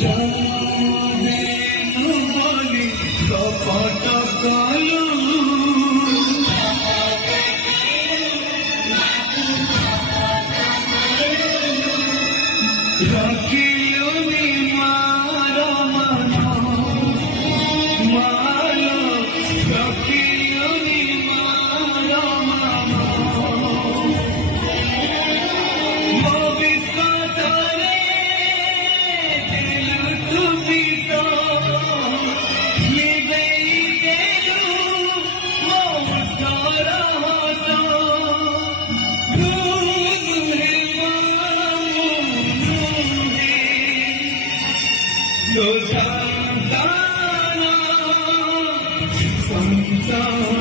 जाने बोली कपट कलू रखिलुनी मार मन मालो रखिलुनी मार मन भविष्यतरे दिल तुमी तो निभेई देलु मो सरहद Yo, Santana, Santana.